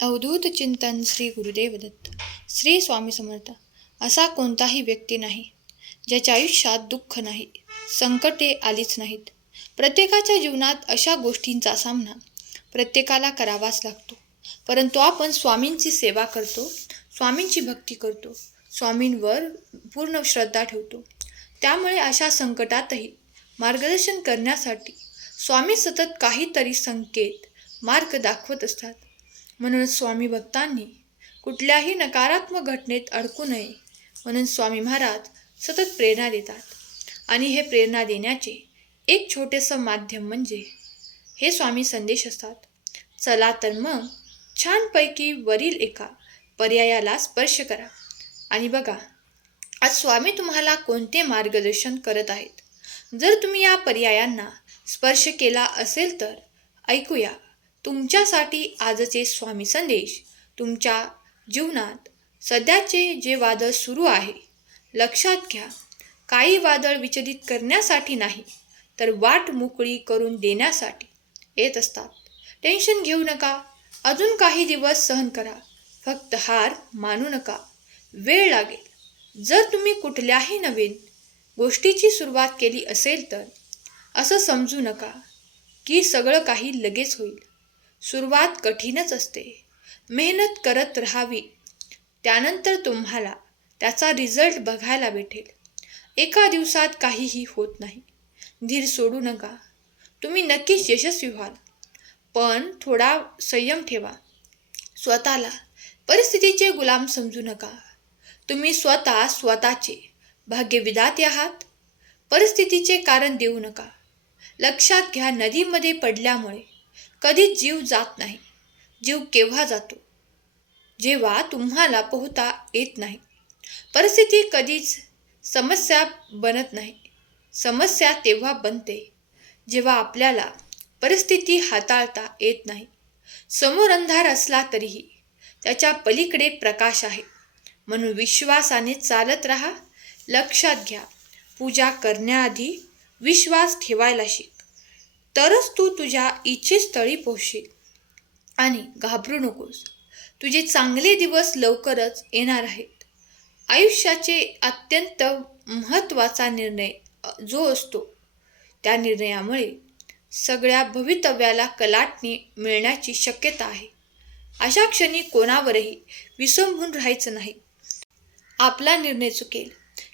अवधूत चिंतन श्री गुरुदेव दत्त. श्री स्वामी समर्थ. असा कोणताही व्यक्ती नाही ज्याच्या आयुष्यात दुःख नाही, संकटे आलीच नाहीत. प्रत्येकाच्या जीवनात अशा गोष्टींचा सामना प्रत्येकाला करावाच लागतो. परंतु आपण स्वामींची सेवा करतो, स्वामींची भक्ती करतो, स्वामींवर पूर्ण श्रद्धा ठेवतो. त्यामुळे अशा संकटातही मार्गदर्शन करण्यासाठी स्वामी सतत काहीतरी संकेत, मार्ग दाखवत असतात. म्हणून स्वामी भक्तांनी कुठल्याही नकारात्मक घटनेत अडकू नये म्हणून स्वामी महाराज सतत प्रेरणा देतात. आणि हे प्रेरणा देण्याचे एक छोटेसं माध्यम म्हणजे हे स्वामी संदेश असतात. चला तर मग छानपैकी वरील एका पर्यायाला स्पर्श करा आणि बघा आज स्वामी तुम्हाला कोणते मार्गदर्शन करत आहेत. जर तुम्ही या पर्यायांना स्पर्श केला असेल तर ऐकूया तुमच्यासाठी आजचे स्वामी संदेश. तुमच्या जीवनात सध्याचे जे वादळ सुरू आहे, लक्षात घ्या, काही वादळ विचलित करण्यासाठी नाही तर वाट मोकळी करून देण्यासाठी येत असतात. टेन्शन घेऊ नका, अजून काही दिवस सहन करा, फक्त हार मानू नका, वेळ लागेल. जर तुम्ही कुठल्याही नवीन गोष्टीची सुरुवात केली असेल तर असं समजू नका की सगळं काही लगेच होईल. सुरुवात कठीणच असते, मेहनत करत राहावी, त्यानंतर तुम्हाला त्याचा रिझल्ट बघायला भेटेल. एका दिवसात काहीही होत नाही. धीर सोडू नका, तुम्ही नक्कीच यशस्वी व्हाल. पण थोडा संयम ठेवा. स्वतःला परिस्थितीचे गुलाम समजू नका. तुम्ही स्वतःचे भाग्यविधाते आहात. परिस्थितीचे कारण देऊ नका. लक्षात घ्या, नदीमध्ये पडल्यामुळे कधीच जीव जात नाही. जीव केव्हा जातो? जेव्हा तुम्हाला पोहता येत नाही. परिस्थिती कधीच समस्या बनत नाही. समस्या तेव्हा बनते जेव्हा आपल्याला परिस्थिती हाताळता येत नाही. समोर अंधार असला तरीही त्याच्या पलीकडे प्रकाश आहे. म्हणून विश्वासाने चालत राहा. लक्षात घ्या, पूजा करण्याआधी विश्वास ठेवायला शिक, तरच तू तुझ्या इच्छेस्थळी पोहोचशील. आणि घाबरू नकोस, तुझे चांगले दिवस लवकरच येणार आहेत. आयुष्याचे अत्यंत महत्त्वाचा निर्णय जो असतो, त्या निर्णयामुळे सगळ्या भवितव्याला कलाटणी मिळण्याची शक्यता आहे. अशा क्षणी कोणावरही विसंबून राहायचं नाही. आपला निर्णय चुकेल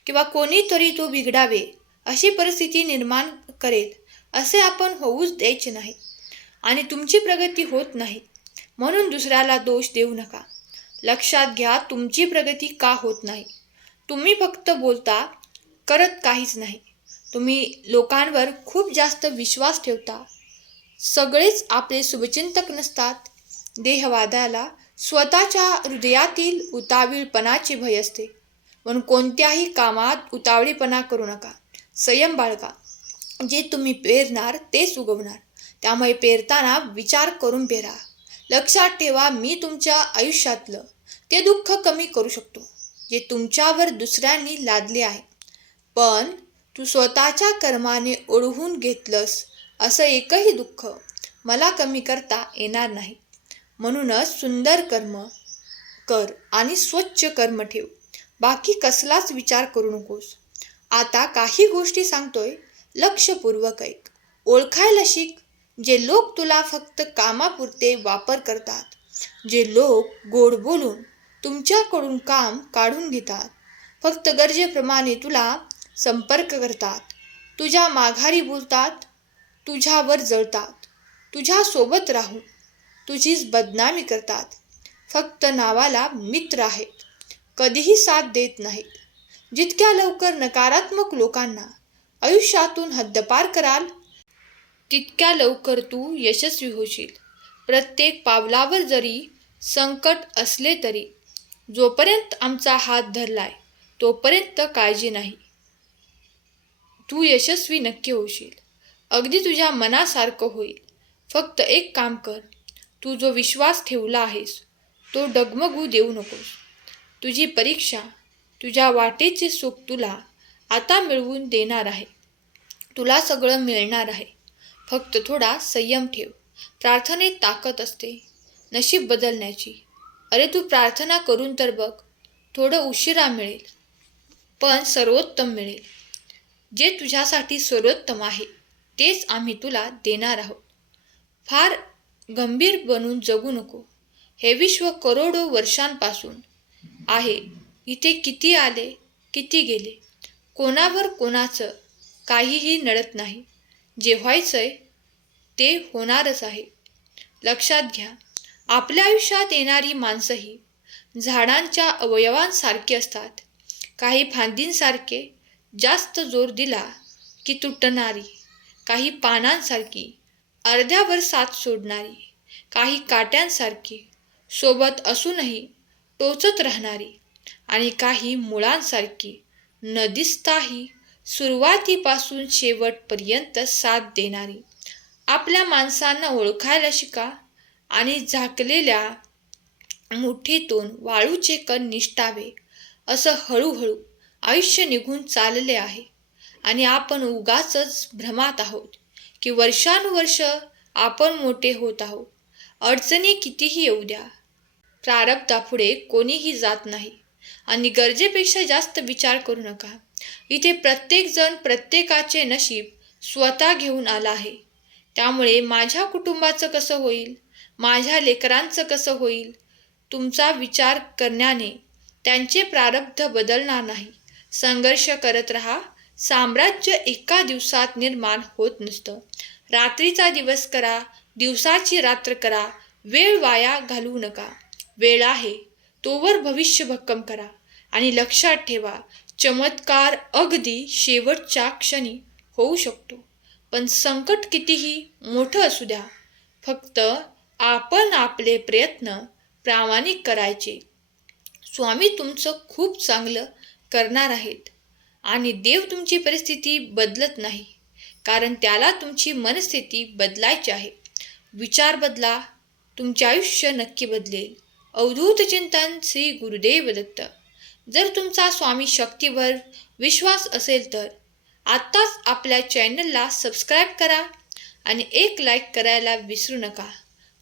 किंवा कोणीतरी तो बिघडावे अशी परिस्थिती निर्माण करेल असे आपण होऊच द्यायचे नाही. आणि तुमची प्रगती होत नाही म्हणून दुसऱ्याला दोष देऊ नका. लक्षात घ्या, तुमची प्रगती का होत नाही? तुम्ही फक्त बोलता, करत काहीच नाही. तुम्ही लोकांवर खूप जास्त विश्वास ठेवता. सगळेच आपले शुभचिंतक नसतात. देहवादाला स्वतःच्या हृदयातील उतावीळपणाचे भय असते. म्हणून कोणत्याही कामात उतावळेपणा करू नका. संयम बाळगा. जे तुम्ही पेरणार तेच उगवणार. त्यामुळे पेरताना विचार करून पेरा. लक्षात ठेवा, मी तुमच्या आयुष्यातलं ते दुःख कमी करू शकतो जे तुमच्यावर दुसऱ्यांनी लादले आहे. पण तू स्वतःच्या कर्माने ओढवून घेतलंस असं एकही दुःख मला कमी करता येणार नाही. म्हणूनच सुंदर कर्म कर आणि स्वच्छ कर्म ठेव. बाकी कसलाच विचार करू नकोस. आता काही गोष्टी सांगतोय, लक्षपूर्वक ऐक. ओळखायला शिक जे लोक तुला फक्त कामापुरते वापर करतात. जे लोक गोड बोलून तुमच्याकडून काम काढून घेतात. फक्त गरजेप्रमाणे तुला संपर्क करतात. तुझ्या माघारी बोलतात, तुझ्यावर जळतात, तुझ्यासोबत राहून तुझीच बदनामी करतात. फक्त नावाला मित्र आहेत, कधीही साथ देत नाहीत. जितक्या लवकर नकारात्मक लोकांना आयुष्यातून हद्दपार कराल तितक्या लवकर तू यशस्वी होशील. प्रत्येक पावलावर जरी संकट असले तरी जोपर्यंत आमचा हात धरलाय तोपर्यंत काळजी नाही. तू यशस्वी नक्की होशील. अगदी तुझ्या मनासारखं होईल. फक्त एक काम कर, तू जो विश्वास ठेवला आहेस तो डगमगू देऊ नकोस. तुझी परीक्षा, तुझ्या वाटेचे सुख तुला आता मिळवून देणार आहे. तुला सगळं मिळणार आहे. फक्त थोडा संयम ठेव. प्रार्थनेत ताकद असते. नशीब बदलण्याची. अरे तू प्रार्थना करून तर बघ. थोडं उशिरा मिळेल, पण सर्वोत्तम मिळेल. जे तुझ्यासाठी सर्वोत्तम आहे तेच आम्ही तुला देणार आहोत. फार गंभीर बनून जगू नको. हे विश्व करोडो वर्षांपासून आहे. इथे किती आले, किती गेले. कोणावर कोणाचं काहीही नडत नाही. जे व्हायचंय ते होणारच आहे. लक्षात घ्या, आपल्या आयुष्यात येणारी माणसंही झाडांच्या अवयवांसारखी असतात. काही फांदींसारखे जास्त जोर दिला की तुटणारी, काही पानांसारखी अर्ध्यावर साथ सोडणारी, काही काट्यांसारखी सोबत असूनही टोचत राहणारी आणि काही मुळांसारखी न दिसताही सुरुवातीपासून शेवटपर्यंत साथ देणारी. आपल्या माणसांना ओळखायला शिका आणि झाकलेल्या मुठीतून वाळूचे कण निष्ठावे. असं हळूहळू आयुष्य निघून चालले आहे आणि आपण उगाचच भ्रमात आहोत की वर्षानुवर्ष आपण मोठे होत आहोत. अडचणी कितीही येऊ द्या, प्रारब्धापुढे कोणीही जात नाही आणि गरजेपेक्षा जास्त विचार करू नका. इथे प्रत्येकजण प्रत्येकाचे नशीब स्वतः घेऊन आला आहे. त्यामुळे माझ्या कुटुंबाचं कसं होईल, माझ्या लेकरांचं कसं होईल, तुमचा विचार करण्याने त्यांचे प्रारब्ध बदलणार नाही. संघर्ष करत राहा. साम्राज्य एका दिवसात निर्माण होत नसतं. रात्रीचा दिवस करा, दिवसाची रात्र करा. वेळ वाया घालवू नका. वेळ आहे तोवर भविष्य भक्कम करा आणि लक्षात ठेवा, चमत्कार अगदी शेवटच्या क्षणी होऊ शकतो. पण संकट कितीही मोठं असू द्या, फक्त आपण आपले प्रयत्न प्रामाणिक करायचे. स्वामी तुमचं खूप चांगलं करणार आहेत आणि देव तुमची परिस्थिती बदलत नाही, कारण त्याला तुमची मनस्थिती बदलायची आहे. विचार बदला, तुमचे आयुष्य नक्की बदलेल. अवधूत चिंतन श्री गुरुदेव दत्त. जर तुमचा स्वामी शक्तीवर विश्वास असेल तर आत्ताच आपल्या चॅनलला सबस्क्राईब करा आणि एक लाईक करायला विसरू नका.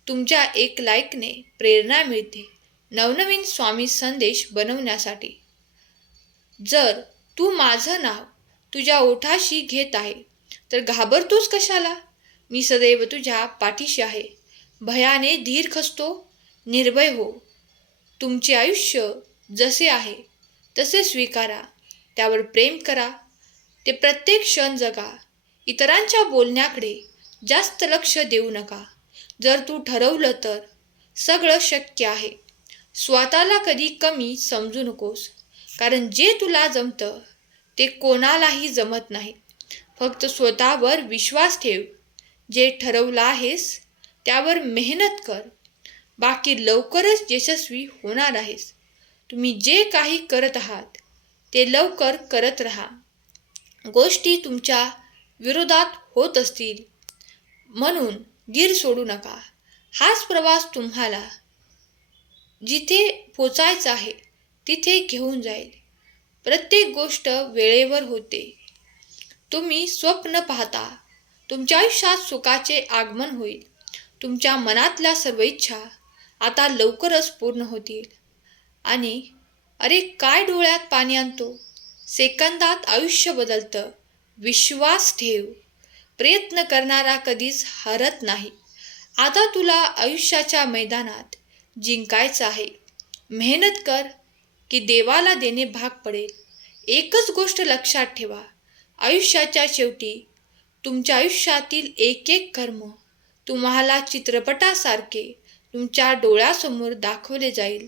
तुमच्या एक लाईकने प्रेरणा मिळते नवनवीन स्वामी संदेश बनवण्यासाठी. जर तू माझं नाव तुझ्या ओठाशी घेत आहे तर घाबरतोस कशाला? मी सदैव तुझ्या पाठीशी आहे. भयाने धीर खचतो, निर्भय हो. तुमचे आयुष्य जसे आहे तसे स्वीकारा, त्यावर प्रेम करा, ते प्रत्येक क्षण जगा. इतरांच्या बोलण्याकडे जास्त लक्ष देऊ नका. जर तू ठरवलं तर सगळं शक्य आहे. स्वतःला कधी कमी समजू नकोस, कारण जे तुला जमतं ते कोणालाही जमत नाही. फक्त स्वतःवर विश्वास ठेव. जे ठरवलं आहेस त्यावर मेहनत कर. बाकी लवकरच यशस्वी होणार आहेस. तुम्ही जे काही करत आहात ते लवकर करत राहा. गोष्टी तुमच्या विरोधात होत असतील म्हणून धीर सोडू नका. हाच प्रवास तुम्हाला जिथे पोचायचं आहे तिथे घेऊन जाईल. प्रत्येक गोष्ट वेळेवर होते. तुम्ही स्वप्न पाहता, तुमच्या आयुष्यात सुखाचे आगमन होईल. तुमच्या मनातल्या सर्व इच्छा आता लवकरच पूर्ण होतील. आणि अरे काय डोळ्यात पाणी आणतो, सेकंदात आयुष्य बदलतं. विश्वास ठेव. प्रयत्न करणारा कधीच हरत नाही. आता तुला आयुष्याच्या मैदानात जिंकायचं आहे. मेहनत कर की देवाला देणे भाग पडेल. एकच गोष्ट लक्षात ठेवा, आयुष्याच्या शेवटी तुमच्या आयुष्यातील एक एक कर्म तुम्हाला चित्रपटासारखे तुमच्या डोळ्यासमोर दाखवले जाईल.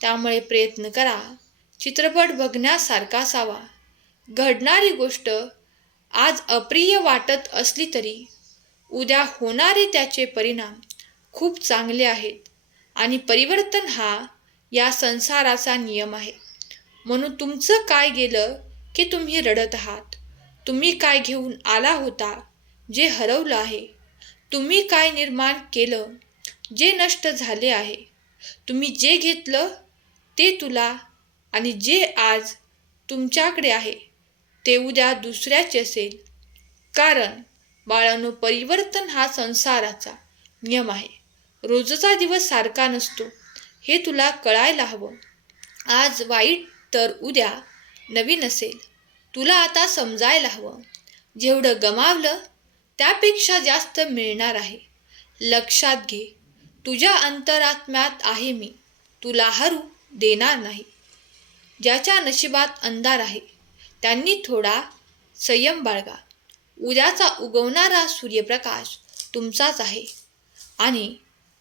त्यामुळे प्रयत्न करा चित्रपट बघण्यासारखा असावा. घडणारी गोष्ट आज अप्रिय वाटत असली तरी उद्या होणारे त्याचे परिणाम खूप चांगले आहेत. आणि परिवर्तन हा या संसाराचा नियम आहे. म्हणून तुमचं काय गेलं की तुम्ही रडत आहात? तुम्ही काय घेऊन आला होता जे हरवलं आहे? तुम्ही काय निर्माण केलं जे नष्ट झाले आहे? तुम्ही जे घेतलं ते तुला, आणि जे आज तुमच्याकडे आहे ते उद्या दुसऱ्याचे असेल. कारण बाळांनो, परिवर्तन हा संसाराचा नियम आहे. रोजचा दिवस सारखा नसतो हे तुला कळायला हवं. आज वाईट तर उद्या नवीन असेल. तुला आता समजायला हवं, जेवढं गमावलं त्यापेक्षा जास्त मिळणार आहे. लक्षात घे, तुझ्या अंतरात्म्यात आहे मी, तुला हरू देणार नाही. ज्याच्या नशिबात अंधार आहे त्यांनी थोडा संयम बाळगा. उद्याचा उगवणारा सूर्यप्रकाश तुमचाच आहे. आणि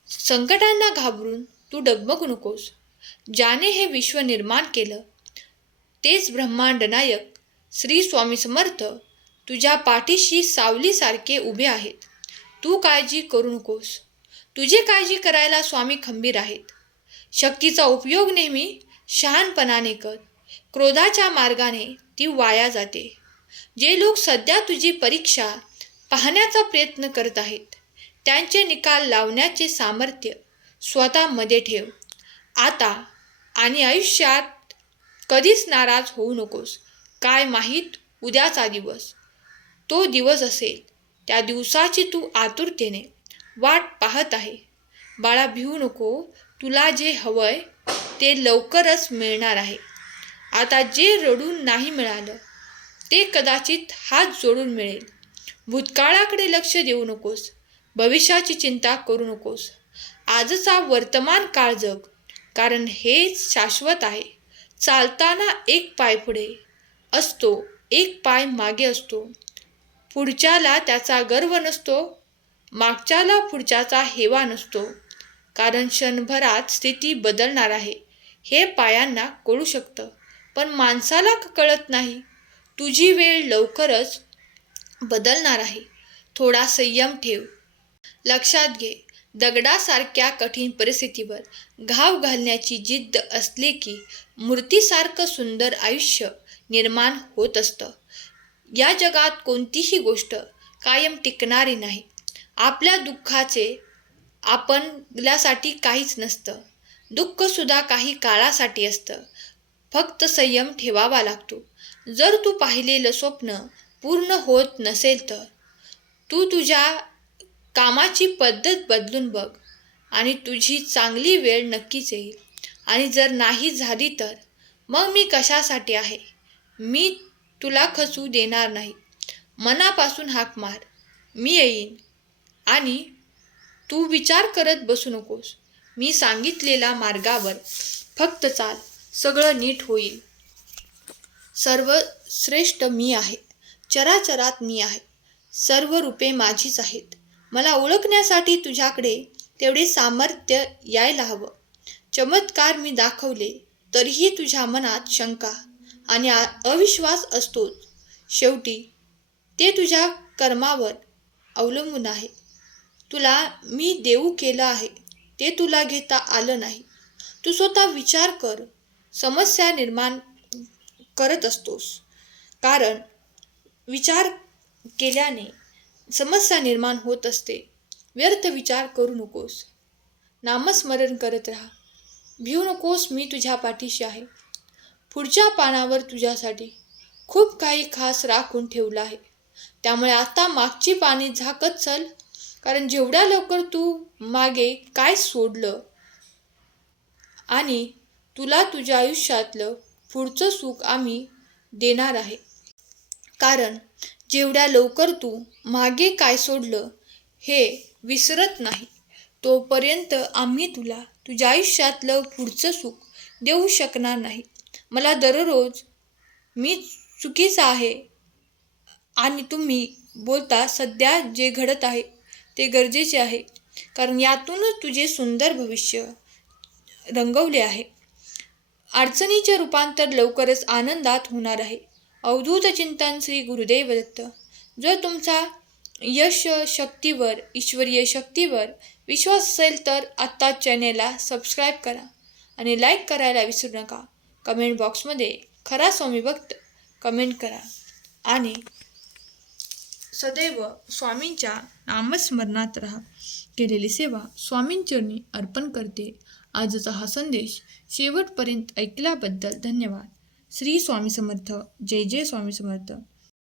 संकटांना घाबरून तू डगमगू नकोस. ज्याने हे विश्व निर्माण केलं तेच ब्रह्मांड नायक श्री स्वामी समर्थ तुझ्या पाठीशी सावलीसारखे उभे आहेत. तू काळजी करू नकोस. तुझी काळजी करायला स्वामी खंबीर आहेत. शक्तीचा उपयोग नेहमी शहाणपणाने कर. क्रोधाच्या मार्गाने ती वाया जाते. जे लोक सध्या तुझी परीक्षा पाहण्याचा प्रयत्न करत आहेत त्यांचे निकाल लावण्याचे सामर्थ्य स्वतःमध्ये ठेव. आता आणि आयुष्यात कधीच नाराज होऊ नकोस. काय माहीत उद्याचा दिवस तो दिवस असेल. त्या दिवसाची तू आतुरतेने वाट पाहत आहे. बाळा, भिवू नको. तुला जे हवंय ते लवकरच मिळणार आहे. आता जे रडून नाही मिळालं ते कदाचित हात जोडून मिळेल. भूतकाळाकडे लक्ष देऊ नकोस. भविष्याची चिंता करू नकोस. आजचा वर्तमान काळ जग, कारण हेच शाश्वत आहे. चालताना एक पाय पुढे असतो, एक पाय मागे असतो. पुढच्याला त्याचा गर्व नसतो, मागच्याला पुढच्याचा हेवा नसतो. कारण क्षणभरात स्थिती बदलणार आहे हे पायांना कळू शकतं, पण माणसाला कळत नाही. तुझी वेळ लवकरच बदलणार आहे. थोडा संयम ठेव. लक्षात घे, दगडासारख्या कठीण परिस्थितीवर घाव घालण्याची जिद्द असली की मूर्तीसारखं सुंदर आयुष्य निर्माण होत असतं. या जगात कोणतीही गोष्ट कायम टिकणारी नाही. आपल्या दुःखाचे आपल्यासाठी काहीच नसतं. दुःखसुद्धा काही काळासाठी असतं. फक्त संयम ठेवावा लागतो. जर तू पाहिलेलं स्वप्न पूर्ण होत नसेल तर तू तुझ्या कामाची पद्धत बदलून बघ आणि तुझी चांगली वेळ नक्कीच येईल. आणि जर नाही झाली तर मग मी कशासाठी आहे? मी तुला खचू देणार नाही. मनापासून हाक मार, मी येईन. आणि तू विचार करत बसू नकोस. मी सांगितलेल्या मार्गावर फक्त चाल, सगळं नीट होईल. सर्वश्रेष्ठ मी आहे. चराचरात मी आहे. सर्व रूपे माझीच आहेत. मला ओळखण्यासाठी तुझ्याकडे तेवढे सामर्थ्य यायला हवं. चमत्कार मी दाखवले तरीही तुझ्या मनात शंका आणि अविश्वास असतोच. शेवटी ते तुझ्या कर्मावर अवलंबून आहे. तुला मी देऊ केलं आहे ते तुला घेता आलं नाही. तू स्वतः विचार कर. समस्या निर्माण करत असतोस, कारण विचार केल्याने समस्या निर्माण होत असते. व्यर्थ विचार करू नकोस. नामस्मरण करत राहा. भिवू नकोस. मी तुझ्या पाठीशी आहे. पुढच्या पानावर तुझ्यासाठी खूप काही खास राखून ठेवलं आहे. त्यामुळे आता मागची पाने झाकत चल, कारण जेवढ्या लवकर तू मागे काय सोडलं आणि तुला तुझ्या आयुष्यातलं पुढचं सुख आम्ही देणार आहे. कारण जेवढ्या लवकर तू मागे काय सोडलं हे विसरत नाही तोपर्यंत आम्ही तुला तुझ्या आयुष्यातलं पुढचं सुख देऊ शकणार नाही. मला दररोज मी चुकीचं आहे आणि तुम्ही बोलता सध्या जे घडत आहे ते गरजेचे आहे, कारण यातूनच तुझे सुंदर भविष्य रंगवले आहे. अडचणीचे रूपांतर लवकरच आनंदात होणार आहे. अवधूत चिंतन श्री गुरुदेव दत्त. जर तुमचा शक्तीवर, ईश्वरीय शक्तीवर विश्वास असेल तर आत्ता चॅनेलला सबस्क्राईब करा आणि लाईक करायला विसरू नका. कमेंट बॉक्समध्ये खरा स्वामी भक्त कमेंट करा आणि सदैव स्वामींच्या नामस्मरणात राहा. केलेली सेवा स्वामींचरणी अर्पण करते. आजचा हा संदेश शेवटपर्यंत ऐकल्याबद्दल धन्यवाद. श्री स्वामी समर्थ. जय जय स्वामी समर्थ.